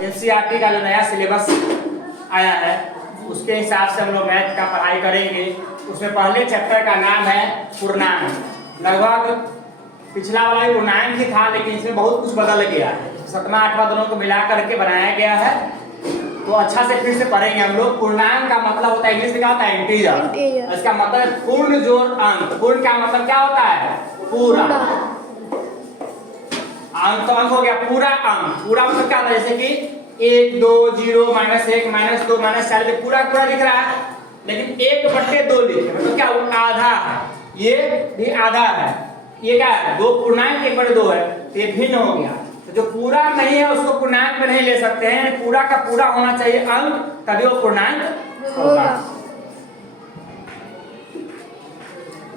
NCERT का जो नया सिलेबस आया है उसके हिसाब से हम लोग मैथ का पढ़ाई करेंगे। उसमें पहले चैप्टर का नाम है पूर्णांक। लगभग पिछला वाला भी पूर्णांक ही था, लेकिन इसमें बहुत कुछ बदल गया है। 7वां 8वां दोनों को मिला करके बनाया गया है, तो अच्छा से फिर से पढ़ेंगे हम लोग। पूर्णांक का मतलब होता है, इंग्लिश में क्या होता है, इंटीजर। इसका मतलब पूर्ण जोड़ अंक। पूर्ण का मतलब क्या होता है, पूरा। अंक तो अंक हो गया, पूरा अंक। पूरा मतलब क्या होता है, जैसे कि 1 2 0 -1 -2 -4 पे पूरा पूरा लिख रहा है, लेकिन 1/2 लिखे मतलब क्या, वो आधा है। ये भी आधा है, ये क्या है, 2 पूर्णांक 1/2 है, तो ये भिन्न हो गया। तो जो पूरा नहीं है उसको पूर्णांक में नहीं ले सकते हैं, पूरा का पूरा होना चाहिए अंक, तभी वो पूर्णांक होगा।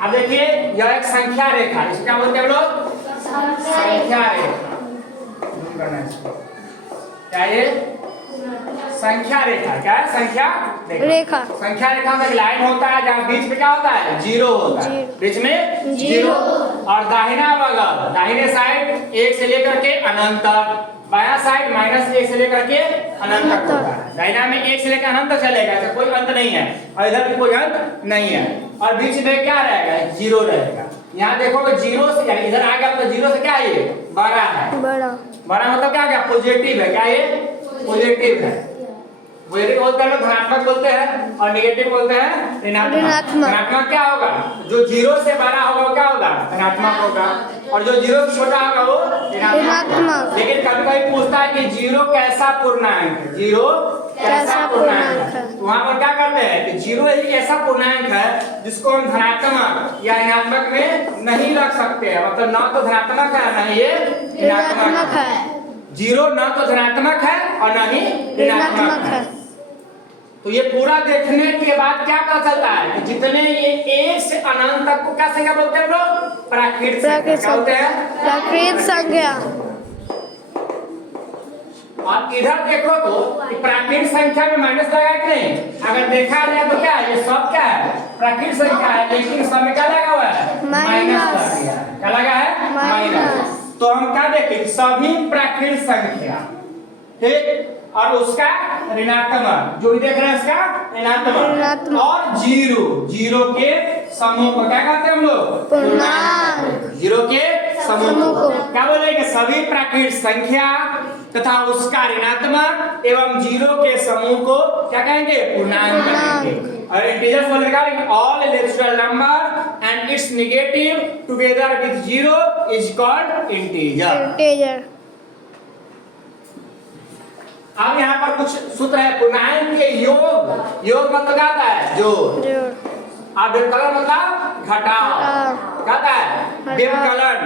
अब देखिए, यह एक संख्या रेखा, इसको क्या बोलते हैं हम लोग, संख्या रेखा। क्या ये संख्या रेखा, क्या है, संख्या रेखा। संख्या रेखा में एक लाइन होता है जहाँ बीच में क्या होता है, जीरो होता है, बीच में जीरो। और दाहिना बगल, दाहिने साइड 1 से लेकर के अनंत तक, बायां साइड -1 से लेकर के अनंत तक होता है। दाहिना में 1 से लेकर अनंत तक चलेगा, ऐसा कोई अंत नहीं है, और इधर भी कोई अंत नहीं है। और बीच में क्या रहेगा, जीरो रहेगा। यहाँ देखोगे जीरो से, यानी इधर आ गया तो जीरो से क्या है, ये बड़ा है। बड़ा मतलब क्या गया, पॉजिटिव है। क्या ये पॉजिटिव है। पॉजिटिव बोलते हैं धनात्मक बोलते हैं, और नेगेटिव बोलते हैं ऋणात्मक। धनात्मक क्या होगा, जो जीरो से बड़ा होगा वो क्या होगा, धनात्मक होगा, और जो जीरो से छोटा होगा वो ऋणात्मक। लेकिन कभी कभी पूछता है कि जीरो कैसा पूर्णांक है, जीरो कैसा पूर्णांक है। तो वहां पर क्या करते हैं कि जीरो एक ऐसा पूर्णांक है जिसको हम धनात्मक या ऋणात्मक में नहीं रख सकते हैं। मतलब ना तो धनात्मक है, ना ये ऋणात्मक है। जीरो ना तो धनात्मक है और ना ही ऋणात्मक है। तो ये पूरा देखने के बाद क्या पता चलता है कि जितने ये 1 से अनंत तक को क्या संख्या बोलते हैं लोग, प्राकृत संख्या बोलते हैं, प्राकृत संख्या। और इधर देखो तो प्राकृत संख्या में माइनस लगा कि नहीं, अगर देखा जाए तो क्या है, ये सब क्या है, प्राकृत संख्या है, लेकिन सब में क्या लगा हुआ है, माइनस। क्या लगा है, माइनस। तो हम क्या देखें, सभी प्राकृत संख्या, ठीक, और उसका ऋणात्मक, जो भी देख रहे हैं इसका ऋणात्मक, और जीरो के समूह को क्या कहते हैं हम लोग, पूर्णांक। जीरो के समूह को क्या बोलेंगे, सभी प्राकृत संख्या तथा उसका ऋणात्मक एवं जीरो के समूह को क्या कहेंगे, पूर्णांक कहेंगे। और इंटीजर्स बोल निकालेंगे, all natural number and it's negative together with zero is called integer. अब यहाँ पर कुछ सूत्र है पूर्णांक के योग। योग मतलब क्या होता है, जोड़। अब व्यवकलन मतलब घटाव, क्या होता है, व्यवकलन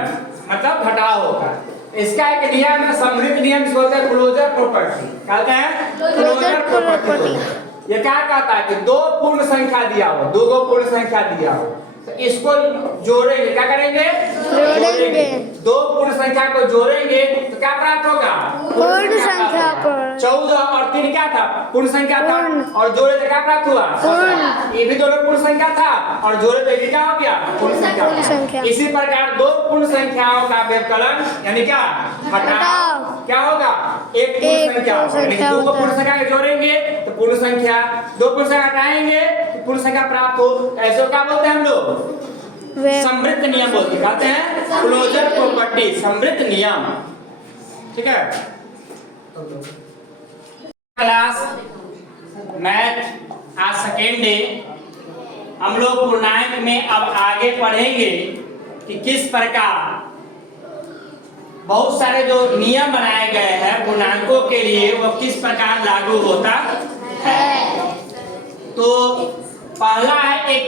मतलब घटाव होता है। इसका एक नियम है, समृद्ध नियम, जिसको बोलते हैं क्लोजर प्रॉपर्टी। कहते हैं क्लोजर प्रॉपर्टी। ये क्या कहता है कि 2 पूर्ण संख्या दिया हो, 2 पूर्ण संख्या दिया हो, तो इसको जोड़ेंगे, क्या करेंगे, जोड़ेंगे। 2 पूर्ण संख्या को जोड़ेंगे तो क्या प्राप्त होगा, पूर्ण संख्या। 14 और 3 क्या था, पूर्ण संख्या था, और जोड़े तो क्या प्राप्त हुआ, पूर्ण। ये भी दोनों पूर्ण संख्या था, और जोड़े तो ये क्या हो गया, पूर्ण संख्या। इसी प्रकार 2 पूर्ण संख्याओं का व्यवकलन यानी क्या, घटाव, क्या होगा, एक पूर्ण संख्या। यानी 2 पूर्ण संख्या को जोड़ेंगे तो पूर्ण संख्या, 2 पूर्ण संख्या हटाएंगे तो पूर्ण संख्या प्राप्त हो। ऐसे क्या बोलते हैं हम लोग, समृद्ध नियम बोलते हैं, कहते हैं क्लोजर प्रॉपर्टी, समृद्ध नियम। ठीक है, क्लास मैथ आज सेकेंड डे। हम लोग पूर्णांक में अब आगे पढ़ेंगे कि किस प्रकार बहुत सारे जो नियम बनाए गए हैं पूर्णांकों के लिए वो किस प्रकार लागू होता है। तो पहला है एक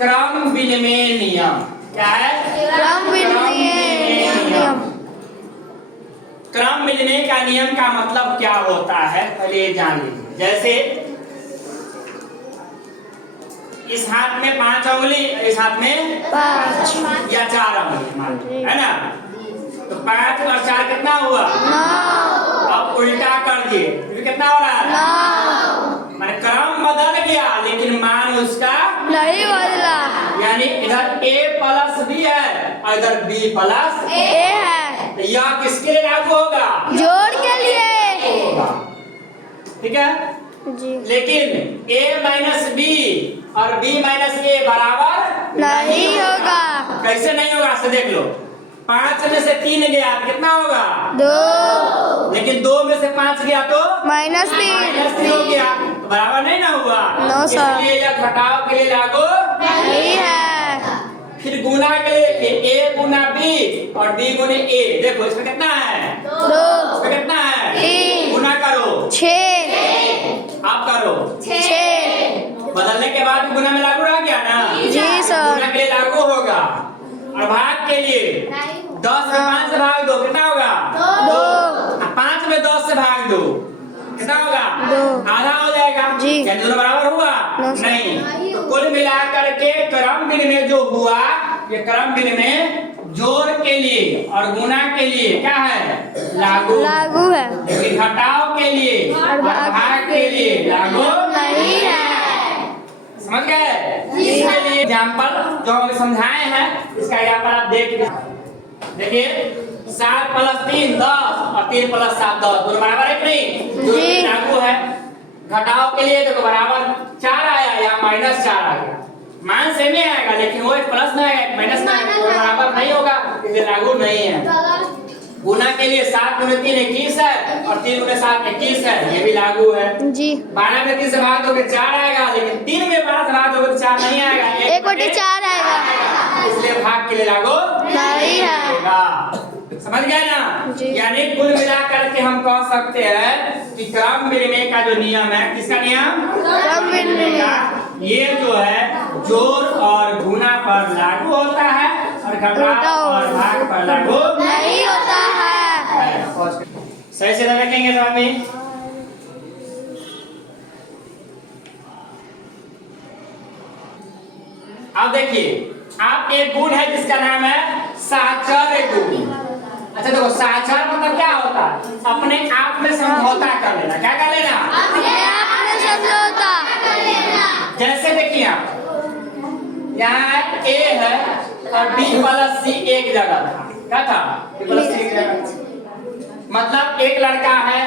क्रम विनिमय नियम। क्या है, क्रम विनिमय नियम। क्रम विनिमय का नियम का मतलब क्या होता है, पहले ये जान लीजिए। जैसे इस हाथ में 5 उंगली, इस हाथ में 5 या 4 उंगली, है ना, तो 5 और 4 कितना हुआ, 9। अब उल्टा कर दिए, कितना हो रहा है, 9। मैंने क्रम बदल गया लेकिन मान उसका नहीं बदला। यानी इधर a प्लस b है और इधर b प्लस a है। यह किसके लिए लागू होगा, जोड़ के लिए। जी। लेकिन a माइनस बी और b माइनस ए बराबर नहीं होगा। कैसे नहीं होगा से देख लो। 5 में से 3 गया तो कितना होगा 2 लेकिन 2 में से 5 गया तो -3 हो गया तो बराबर नहीं ना हुआ। No sir. इसलिए यह घटाव के लिए लागू नहीं है। फिर गुना के लिए देखिए a गुना b और b गुने a। देखो इसमें कितना है 2 इसमें कितना है 3 गुना करो 6 आप करो 6 बदलने के बाद गुना में लागू रह गया ना। जी सर। गुना के लिए लागू होगा। और भाग के लिए 10 में 5 से भाग दो कितना होगा 2 5 में 10 से भाग दो कितना होगा 2 आधा हो जाएगा। जी। क्या दोनों बराबर हुआ नहीं। तो कुल मिलाकर के क्रम विनिमय जो हुआ ये क्रम विनिमय जोड़ के लिए और गुना के लिए क्या है लागू है। लेकिन घटाव के लिए और भाग के लिए लागू नहीं है। समझ गए। इसके लिए एग्जाम्पल जो हम समझाए हैं इसका एग्जाम्पल आप देखिए 7 + 3 10 और 3 + 7 10 दोनों बराबर है कि नहीं जो जी। लागू है। घटाव के लिए देखो बराबर 4 आया या -4 आ गया मान सेम ही आएगा लेकिन वो एक प्लस में आएगा एक माइनस में आएगा तो बराबर नहीं होगा इसलिए लागू नहीं है। गुना के लिए 7 × 3 21 है और 3 × 7 21 है ये भी लागू है। जी। 12 में 3 से भाग दोगे 4 आएगा लेकिन 3 में 12 से भाग दोगे तो 4 नहीं आएगा 1/4 आएगा इसलिए भाग के लिए लागू नहीं है। होगा। समझ गए ना। जी। यानी कुल मिलाकर के हम कह सकते हैं कि क्रम विनिमय का जो नियम है किसका नियम क्रम विनिमय का ये जो है जोड़ और गुना पर लागू होता है और घटाव और भाग पर लागू नहीं होता है। सही से रखेंगे स्वामी। अब देखिए आप एक गुण है जिसका नाम है साचर गुण। अच्छा देखो साचर मतलब क्या होता है अपने आप में समझौता कर लेना। क्या कर लेना अपने आप में समझौता। जैसे देखिए आप यहाँ a है और b + c एक जगह था क्या था b + c एक जगह मतलब एक लड़का है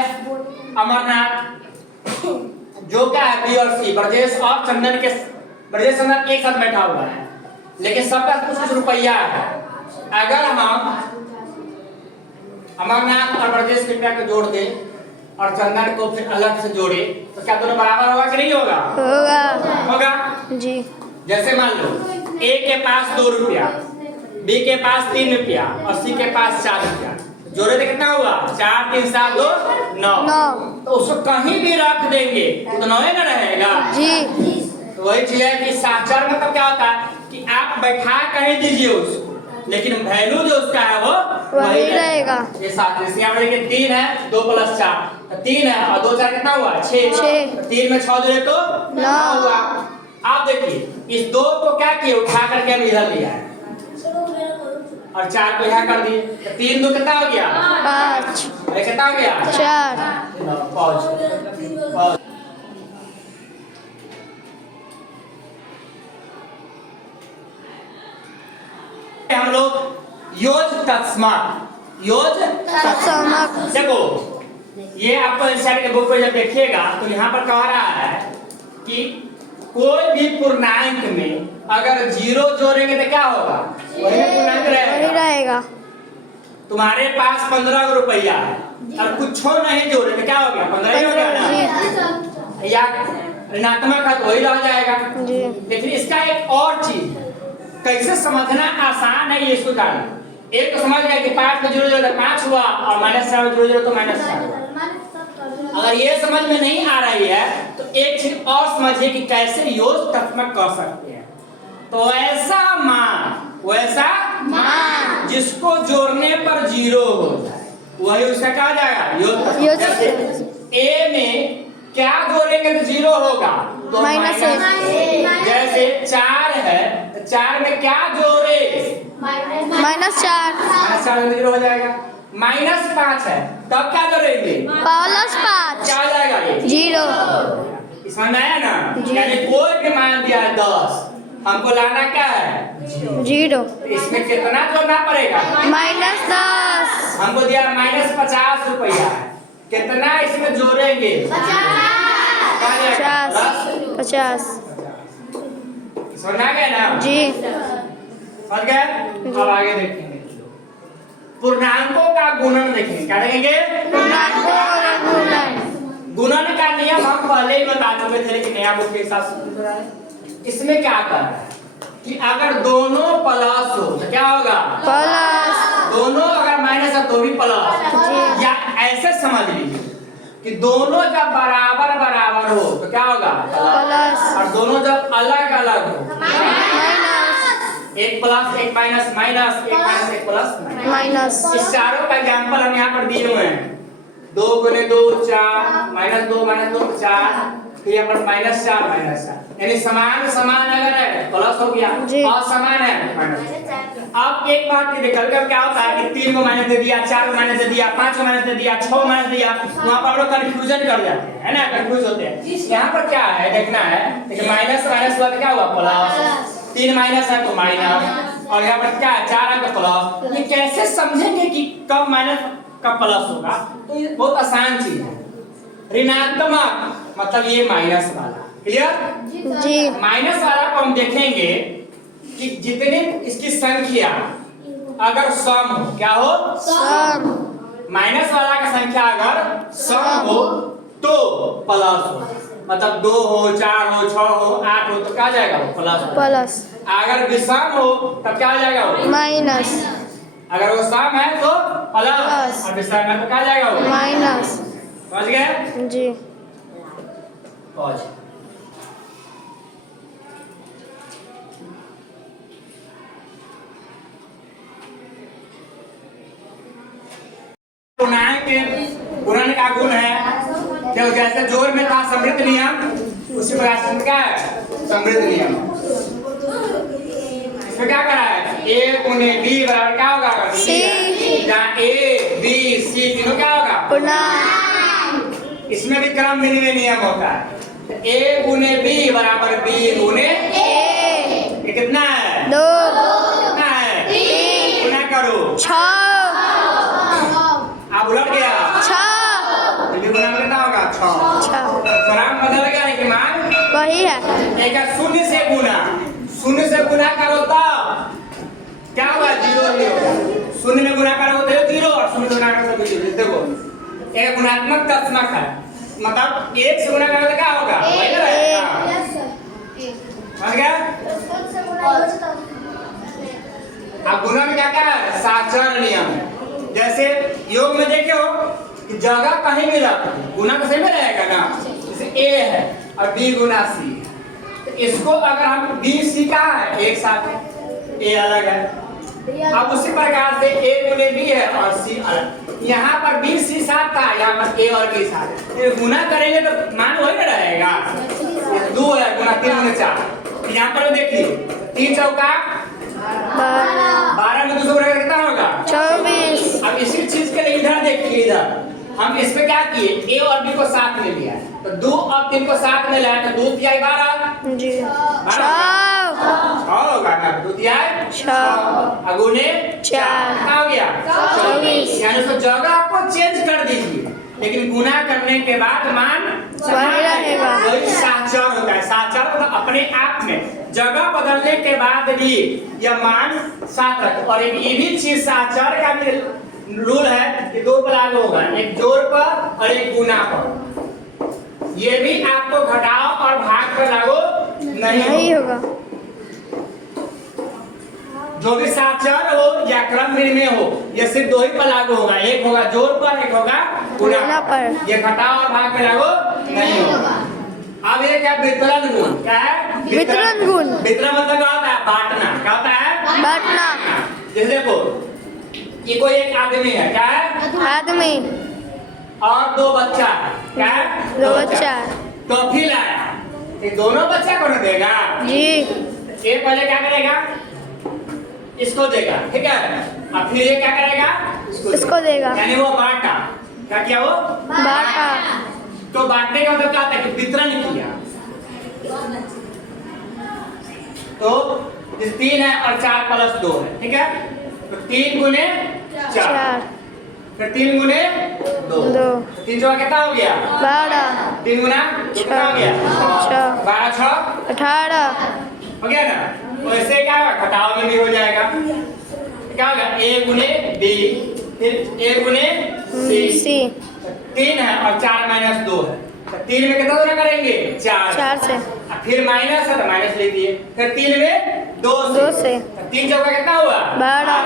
अमरनाथ जो क्या है b और c ब्रजेश और चंदन एक साथ बैठा हुआ है लेकिन सबका कुछ रुपया है। अगर हम अमरनाथ और ब्रजेश कृपया को जोड़ दे और चंदन को फिर अलग से जोड़े तो क्या दोनों बराबर होगा कि नहीं होगा होगा जी। जैसे मान लो a के पास 2 रुपया b के पास 3 रुपया और c के पास 4 रुपया जोड़े तो कितना हुआ 4 3 7 2 9 तो उसको कहीं भी रख देंगे तो 9 ही ना रहेगा जी। तो वही चीज है कि साचर मतलब क्या होता है कि आप बैठा कहीं दीजिए उसको लेकिन वैल्यू जो उसका है वो वही रहेगा। ये 7 यहाँ पर देखिए 3 है 2 + 4 तो 3 है और 2 4 कितना हुआ 6 3 में 6 जोड़े तो 9 हुआ। आप देखिए इस 2 को क्या किए उठा करके हम इधर लिया है और 4 को यहाँ कर दिए तो 3 2 कितना हो गया 5 कितना हो गया 4 हम लोग योज तस्मात् देखो ये आपको इंसाइड के बुक में जब देखिएगा तो यहाँ पर कह रहा है कि कोई भी पूर्णांक में अगर 0 जोड़ेंगे तो क्या होगा वही पूर्णांक रहेगा। तुम्हारे पास 15 रुपया है और कुछ नहीं जोड़े तो क्या हो गया 15 ही हो गया ना या ऋणात्मक है तो वही रह जाएगा। लेकिन इसका एक और चीज कैसे समझना आसान है ये इसको कारण एक तो समझ गया कि 5 में 0 जोड़े तो 5 हुआ और -4 में 0 जोड़े तो -4 हुआ। अगर ये समझ में नहीं आ रही है तो एक चीज और समझिए कि कैसे योग तत्मक कर सकते हैं। तो वैसा मान जिसको जोड़ने पर 0 हो जाए वही उसका क्या हो जाएगा योग। ए में क्या जोड़ेंगे तो 0 होगा तो -1। जैसे 4 है तो 4 में क्या जोड़े -4 0 हो जाएगा। -5 है तब क्या जोड़ेंगे +5 क्या हो जाएगा ये 0। समझ आया ना। यानी कोई भी मान दिया है 10 हमको लाना क्या है 0। इसमें कितना जोड़ना पड़ेगा -10 हमको दिया -50 रुपया है कितना इसमें जोड़ेंगे 50 50 50 समझ आ गया ना? जी समझ गए? अब आगे देखेंगे पूर्णांकों का गुणन देखेंगे। क्या देखेंगे? पूर्णांकों का गुणन। गुणन का नियम हम पहले ही बता चुके थे लेकिन नया बुक के साथ इसमें क्या कर रहा है कि अगर दोनों प्लस हो तो क्या होगा? प्लस। दोनों अगर माइनस है तो भी प्लस। जी। या ऐसे समझ लीजिए कि दोनों जब बराबर बराबर हो तो क्या होगा? प्लस। और दोनों जब अलग अलग हो माइनस। एक प्लस एक माइनस माइनस एक माइनस एक प्लस माइनस। इस चारों का एग्जांपल हम यहाँ पर दिए हुए हैं। 2 गुने 2 4 -2 -2 4 तो यहाँ पर -4 यानी समान समान अगर है प्लस हो गया और समान है माइनस। अब एक बात ये देखो कब क्या होता है कि 3 को माइनस दे दिया 4 को माइनस दे दिया 5 को माइनस दे दिया 6 को माइनस दिया वहाँ पर हम लोग कंफ्यूजन कर जाते हैं है ना कंफ्यूज होते हैं। यहाँ पर क्या है देखना है कि माइनस माइनस हुआ तो क्या हुआ प्लस 3 माइनस है तो माइनस और यहाँ पर क्या है 4 है तो प्लस। ये कैसे समझेंगे कि कब माइनस कब प्लस होगा? तो ये बहुत आसान चीज है। ऋणात्मक मतलब ये माइनस वाला क्लियर? जी। माइनस वाला को हम देखेंगे कि जितने इसकी संख्या अगर सम हो क्या हो? सम। माइनस वाला का संख्या अगर सम हो तो प्लस हो मतलब 2 हो 4 हो 6 हो 8 हो तो क्या आ जाएगा? Plus plus. अगर विषम हो तब क्या आ जाएगा? माइनस। अगर वो सम है तो प्लस और विषम है तो क्या आ जाएगा? माइनस। समझ गए? जी। पॉज। गुणन का गुण है जो जैसे जोड़ में था समृद्ध नियम उसी प्रकार से क्या है? समृद्ध नियम। इसमें क्या करा है? a गुने b बराबर क्या होगा? C। जहाँ a b c तीनों क्या होगा? पूर्णांक। इसमें भी क्रम विनिमय नियम होता है। a गुने b बराबर b गुने a। ये कितना है? 2। कितना है? 3। गुना करो 6। आप उलट गया 6। ये गुना में कितना होगा? 6। क्रम बदल गया लेकिन मान वही है। एक शून्य से गुना करो तब क्या होगा? 0 नहीं होगा। शून्य में गुना करो तो 0 और शून्य गुना करो तो 0। देखो एक गुणात्मक तत्समक है मतलब 1 से गुना करो तो क्या होगा? वही ना रहेगा। समझ गया? अब गुणा में क्या क्या है? साचर नियम है। जैसे योग में देखे हो कि जगह कहीं भी रख गुना तो सही में रहेगा ना। जैसे a है और b गुना c है तो इसको अगर हम b c का है एक साथ है a अलग है। अब उसी प्रकार से a गुने b है और c अलग। यहाँ पर b c साथ था यहाँ पर a और b साथ है। गुना करेंगे तो मान वही ना रहेगा। 2 है गुना 3 गुने 4। यहाँ पर देखिए 3 चौका 12 में 2 कितना होगा? 24। अब इसी चीज के लिए इधर देखिए इधर हम इस पे क्या किए a और b को साथ में लिया तो 2 और 3 को साथ में लाया तो 2 तिहाई 12 जी। 6 होगा ना 2 तिहाई 6 अगुने 4 कितना हो गया? 24। यानी उसको जगह को चेंज कर दीजिए लेकिन गुना करने के बाद मान वही रहेगा। वही साचर होता है। साचर मतलब अपने आप में जगह बदलने के बाद भी यह मान साथ रखे। और एक ये भी चीज साचर का भी रूल है कि 2 पर लागू होगा एक जोड़ पर और एक गुना पर। ये भी आपको घटाव और भाग पर लागू नहीं होगा। जो भी साचर हो या क्रम विनिमय हो ये सिर्फ 2 ही पर लागू होगा। एक होगा जोड़ पर एक होगा गुना पर। ये घटाव और भाग पर लागू नहीं होगा। अब ये क्या वितरण गुण क्या है? वितरण गुण। वितरण मतलब क्या होता है? बांटना। क्या होता है? बांटना। जैसे देखो ये कोई एक आदमी है क्या है? आदमी और 2 बच्चा है क्या है? 2 बच्चा टॉफी लाया ये दोनों बच्चा को न देगा जी। ये पहले क्या करेगा? इसको देगा ठीक है और फिर ये क्या करेगा? इसको देगा। यानी वो बांटा। क्या किया वो? बांटा। तो बांटने का मतलब क्या होता है कि वितरण किया। तो 3 है और 4 प्लस 2 है ठीक है तो 3 गुने 4। फिर 3 गुने 2, 3 चौका कितना हो गया 12, 3 गुना 2 कितना हो गया 6, 12 6 18, हो गया ना। तो इससे क्या होगा, घटाव में भी हो जाएगा। क्या होगा a गुने b, फिर a गुने c, 3 है और 4 माइनस 2 है, तो 3 में कितना गुना करेंगे 4 से, फिर माइनस है तो माइनस लिख दिए, फिर 3 में 2 से, 3 चौका कितना हुआ 12,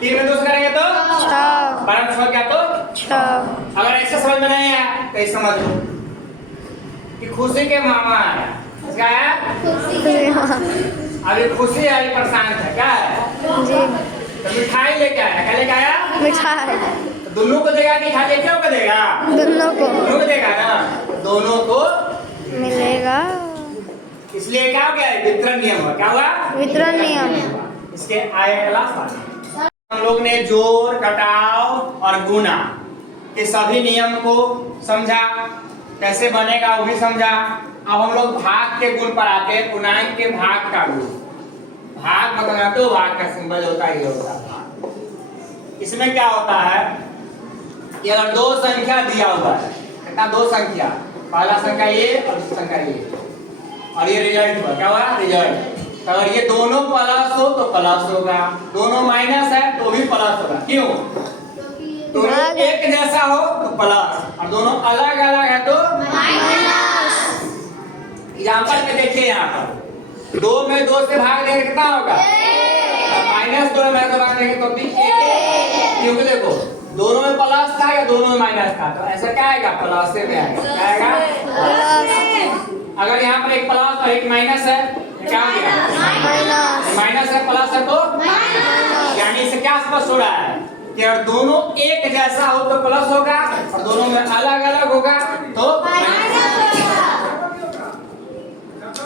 3 में 2 से करेंगे तो 6, 12 6 क्या तो 6, अगर ऐसे समझ में नहीं आया तो ये समझ लो कि खुशी के मामा आया, क्या है अभी खुशी है, अभी परेशान था, क्या है जी, तो मिठाई लेके आया, क्या लेके आया मिठाई, तो दोनों को देगा कि खाली एक को देगा, दोनों को देगा ना, दोनों को मिलेगा, इसलिए क्या हो गया वितरण नियम हुआ, क्या हुआ वितरण नियम, इसके आए क्लास हम लोग ने जोड़ घटाव और गुणा के सभी नियम को समझा, कैसे बनेगा वो भी समझा। अब हम लोग भाग के गुण पर आते हैं, पूर्णांक के भाग का गुण। भाग मतलब तो भाग का सिंबल होता है, ये होता है भाग। इसमें क्या होता है कि अगर दो संख्या दिया हुआ है, कितना दो संख्या, पहला संख्या ये और दूसरी संख्या ये, और ये रिजल्ट हुआ, क्या हुआ रिजल्ट। तो अगर ये दोनों प्लस हो तो प्लस होगा, दोनों माइनस है तो भी प्लस होगा, क्यों दोनों एक जैसा हो तो प्लस और दोनों अलग अलग है तो माइनस। एग्जांपल में देखिए यहाँ पर 2 में 2 से भाग देंगे कितना होगा माइनस, 2 में -2 भाग देंगे तो भी क्योंकि देखो दोनों में प्लस था या दोनों में माइनस था, तो ऐसा क्या आएगा प्लस से में आएगा, क्या आएगा। अगर यहाँ पर एक प्लस और एक माइनस है क्या हो गया माइनस है, प्लस है तो यानी इससे क्या स्पष्ट हो रहा है कि अगर दोनों एक जैसा हो तो प्लस होगा और दोनों में अलग अलग होगा तो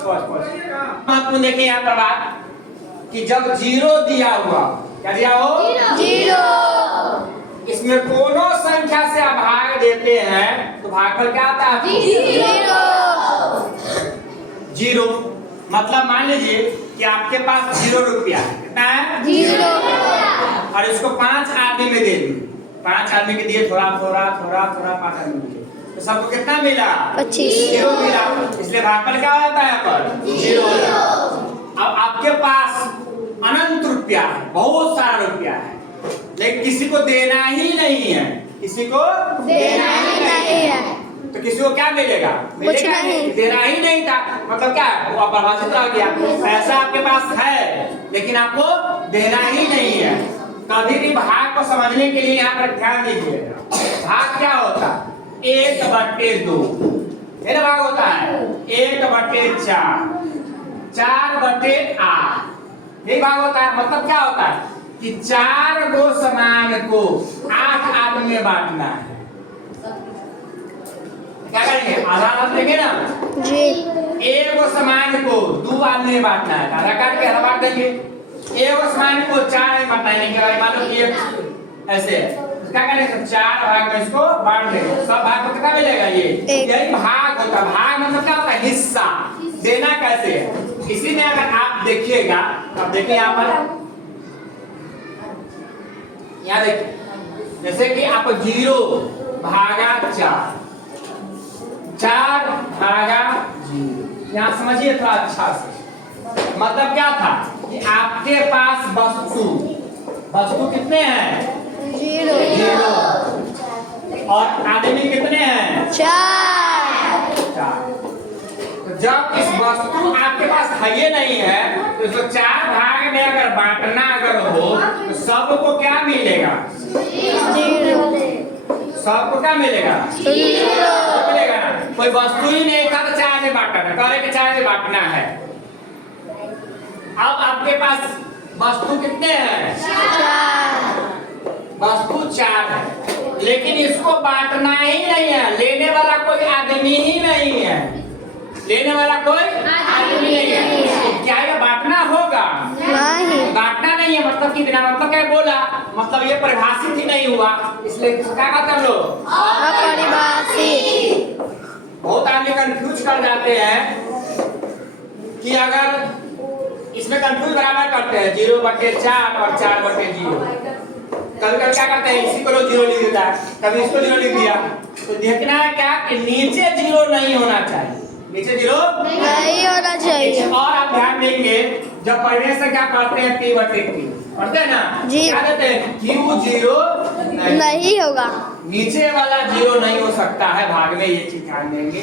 महत्वपूर्ण देखिए यहाँ पर बात कि जब 0 दिया हुआ, क्या दिया हो 0, इसमें कोनो संख्या से आप भाग देते हैं तो भागफल क्या आता है 0। मतलब मान लीजिए कि आपके पास 0 रुपया, कितना है 0, और इसको 5 आदमी में दे दी, 5 आदमी के दिए थोड़ा थोड़ा थोड़ा थोड़ा 5 आदमी के दिए, तो सबको कितना मिला 25, 0 मिला, इसलिए भागफल क्या होता है यहाँ पर 0। अब आपके पास अनंत रुपया है, बहुत सारा रुपया है, लेकिन किसी को देना ही नहीं है, किसी को देना ही नहीं है, तो किसी को क्या मिलेगा मिलेगा नहीं, देना ही नहीं था, मतलब क्या वो अपरिभाषित रह गया। पैसा आपके पास है लेकिन आपको देना ही नहीं है। कभी भी भाग को समझने के लिए यहाँ पर ध्यान दीजिएगा, भाग क्या होता है 1/2, ये ना भाग होता है 1/4, 4/8, ये भाग होता है। मतलब क्या होता है कि 4 गो समान को 8 आदमी में बांटना है, क्या करेंगे आधा आधा देंगे ना जी, एक गो समान को 2 आदमी में बांटना है, आधा काट के आधा बांट देंगे। एक गो समान को 4 में बांटना है, अगर मान लो कि ऐसे क्या करेंगे 4 भाग में इसको बांट देंगे, सब भाग को कितना मिलेगा ये यही भाग होता है। भाग मतलब क्या होता है हिस्सा, देना कैसे है। इसी में अगर आप देखिएगा, आप देखिए यहाँ पर, यहाँ देखिए जैसे कि आप 0 भागा 4, 4 भागा 0, यहाँ समझिए थोड़ा अच्छा से। मतलब क्या था कि आपके पास वस्तु कितने हैं 0 और आदमी कितने हैं 4। तो जब इस वस्तु आपके पास है ये नहीं है तो इसको 4 भाग में अगर बांटना अगर हो तो सबको क्या मिलेगा 0, सबको क्या मिलेगा 0 मिलेगा ना। कोई वस्तु ही नहीं था तो 4 में बांटना है, करे कि 4 में बांटना है। अब आपके पास वस्तु कितने हैं 4, वस्तु 4 है, लेकिन इसको बांटना ही नहीं है, लेने वाला कोई आदमी ही नहीं है, लेने वाला कोई आदमी नहीं है, तो क्या ये बांटना होगा नहीं, बांटना नहीं है। मतलब कि बिना मतलब क्या बोला, मतलब ये परिभाषित ही नहीं हुआ, इसलिए क्या कहते हैं लोग अपरिभाषित। बहुत आदमी कंफ्यूज कर जाते हैं कि अगर इसमें कंफ्यूज बराबर करते हैं 0/4 और 4/0, कभी कभी क्या करते हैं, इसी को लोग जीरो लिख देता है, कभी इसको जीरो लिख दिया। तो देखना है क्या कि नीचे जीरो नहीं होना चाहिए, नीचे जीरो नहीं होना चाहिए। और आप ध्यान देंगे जब पढ़ने से क्या पढ़ते हैं, पी बटे क्यू पढ़ते हैं ना जी। क्या कहते हैं, क्यू जीरो नहीं होगा। नीचे वाला जीरो नहीं हो सकता है भाग में, ये चीज ध्यान देंगे।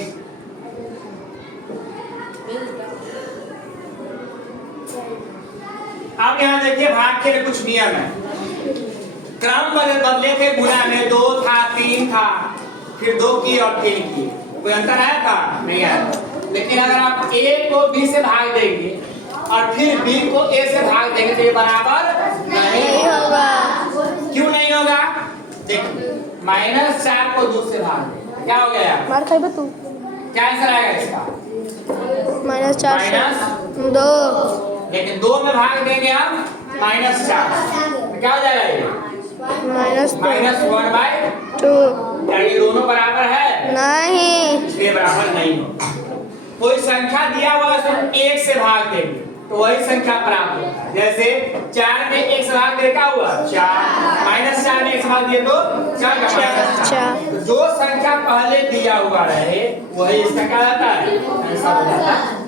अब यहाँ देखिए भाग के लिए कुछ नियम है, क्रम बदले थे गुणा में, 2 था 3 था, फिर 2 की और 3 की, कोई अंतर आया था नहीं आया। लेकिन अगर आप a को b से भाग देंगे और फिर b को a से भाग देंगे तो ये बराबर नहीं होगा। क्यों नहीं होगा, देखिए -4 को 2 से भाग देंगे क्या हो गया, मार खाई तू। क्या आंसर आएगा इसका, -2। लेकिन 2 में भाग देंगे हम -4 तो क्या हो जाएगा ये -1/2। क्या ये दोनों बराबर है, नहीं, इसलिए बराबर नहीं होगा। कोई संख्या दिया हुआ है उसको 1 से भाग देंगे तो वही संख्या प्राप्त होता है, जैसे 4 में 1 से भाग दे क्या हुआ 4, -4 में 1 से भाग दिए तो 4 तो जो संख्या पहले दिया हुआ रहे वही इसका क्या रहता है, आंसर हो जाता है।